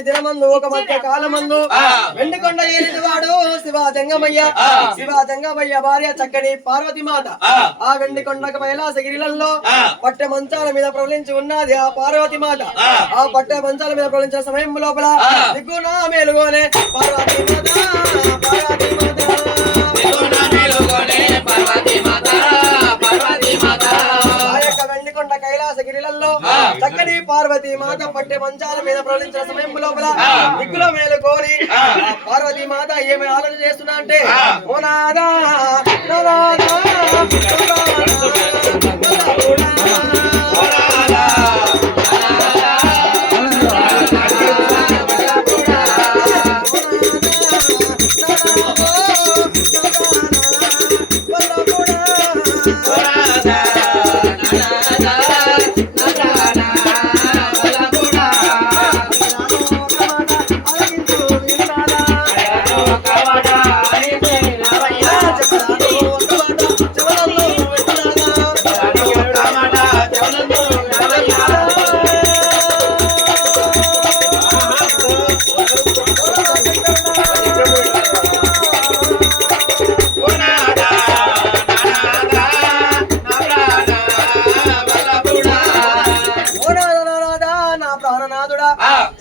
నాటి దినమందు ఒక మధ్య కాలమందు వెండికొండ ఏలిది వాడు శివాజంగమయ్య శివాజంగమయ్య భార్య చక్కని పార్వతి మాత ఆ వెండికొండ కైలాసగిరిలలో పట్టె మంచాల మీద ప్రవలించి ఉన్నది ఆ పార్వతి మాత ఆ పట్టె మంచాల మీద ప్రవలించిన సమయం లోపల దిగ్గునా మేలుగోనే పార్వతి మాత వెండికొండ కైలాసగిరిలలో చక్కని పార్వతి మాత పట్టె మంచాల మీద ప్రవలించిన సమయం లోపల దిక్కులో మేలుకోని పార్వతి మాత ఏమి ఆలోచన చేస్తున్నా అంటే ఓ నాదా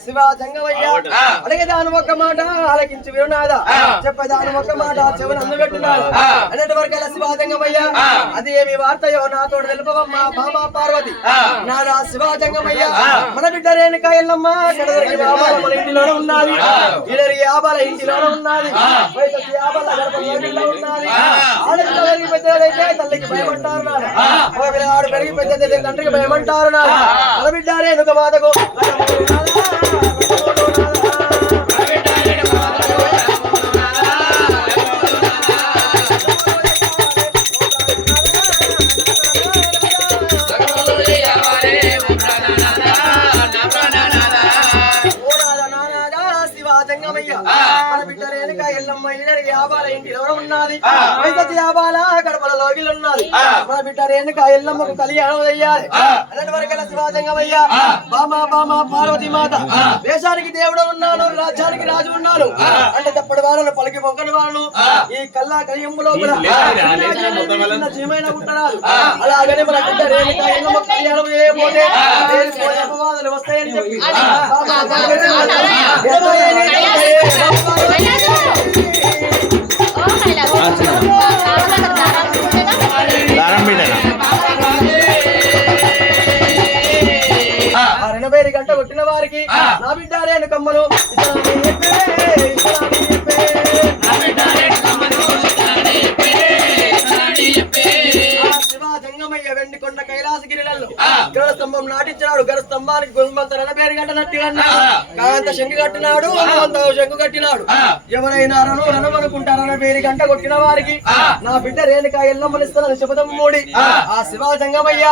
శివాజంగమయ్య అడిగేదాని ఒక్క మాట ఆలకించి విరునాదా చెప్పేదాని ఒక్క మాట చెవులు అందుబెట్టున్నాడు అన్నటి వరకల్లా శివాజంగమయ్య అది ఏమి వార్తయో నాతో తెలుపవమ్మా బామా పార్వతి నాదా శివాజంగమయ్య మన బిడ్డ రేణుక ఎల్లమ్మ కడదరికి బాబాల మన ఇంటిలోనే ఉన్నది ఇడరి ఆబాల ఇంటిలోనే ఉన్నది వైసకి ఆబాల గర్భంలో ఉన్నది ఆడపిల్ల పెరిగి పెద్దదైతే తల్లికి భయమంటారు ఆడు పెరిగి పెద్దదైతే తండ్రికి భయమంటారు మన బిడ్డ రేణుక మాతకు మన బిడ్డ రేణుక ఎల్లమ్మకు కళ్యాణం అయ్యాలి అన్నటి వరకల్లా శివాజంగమయ్య బామా బామా పార్వతి మాత దేశానికి దేవుడు ఉన్నాడు రాజ్యానికి రాజు ఉన్నాడు అంటే తప్పటి వాళ్ళను పలికి మొక్కని వాళ్ళను ఈ కల్లా కయ్యములో చీమైన ఉంటున్నారు అలాగనే మన బిడ్డ రేణుక ఎల్లమ్మ కళ్యాణం చేయకపోతే అపవాదాలు వస్తాయని చెప్పి పేరు గంట కొట్టిన వారికి నా బిడ్డ రేణుకమ్మను శివాజంగమయ్య వెండికొండ కైలాసగిరిలలో గరస్తంభం నాటించినాడు గరస్తంభానికి గొంబంత రణపేరు గంట నట్టినాడు కాంత శంకు కట్టినాడు శంకు కట్టినాడు ఎవరైనా రణమనుకుంటారు రణపేరు గంట కొట్టిన వారికి నా బిడ్డ రేణుక ఎల్లమ్మనిస్తానని శపథం మూడి ఆ శివాజంగమయ్య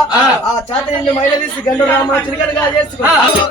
ఆ చేత నిండి మైల తీసి గండు రామ చిరికలుగా చేసుకున్నాడు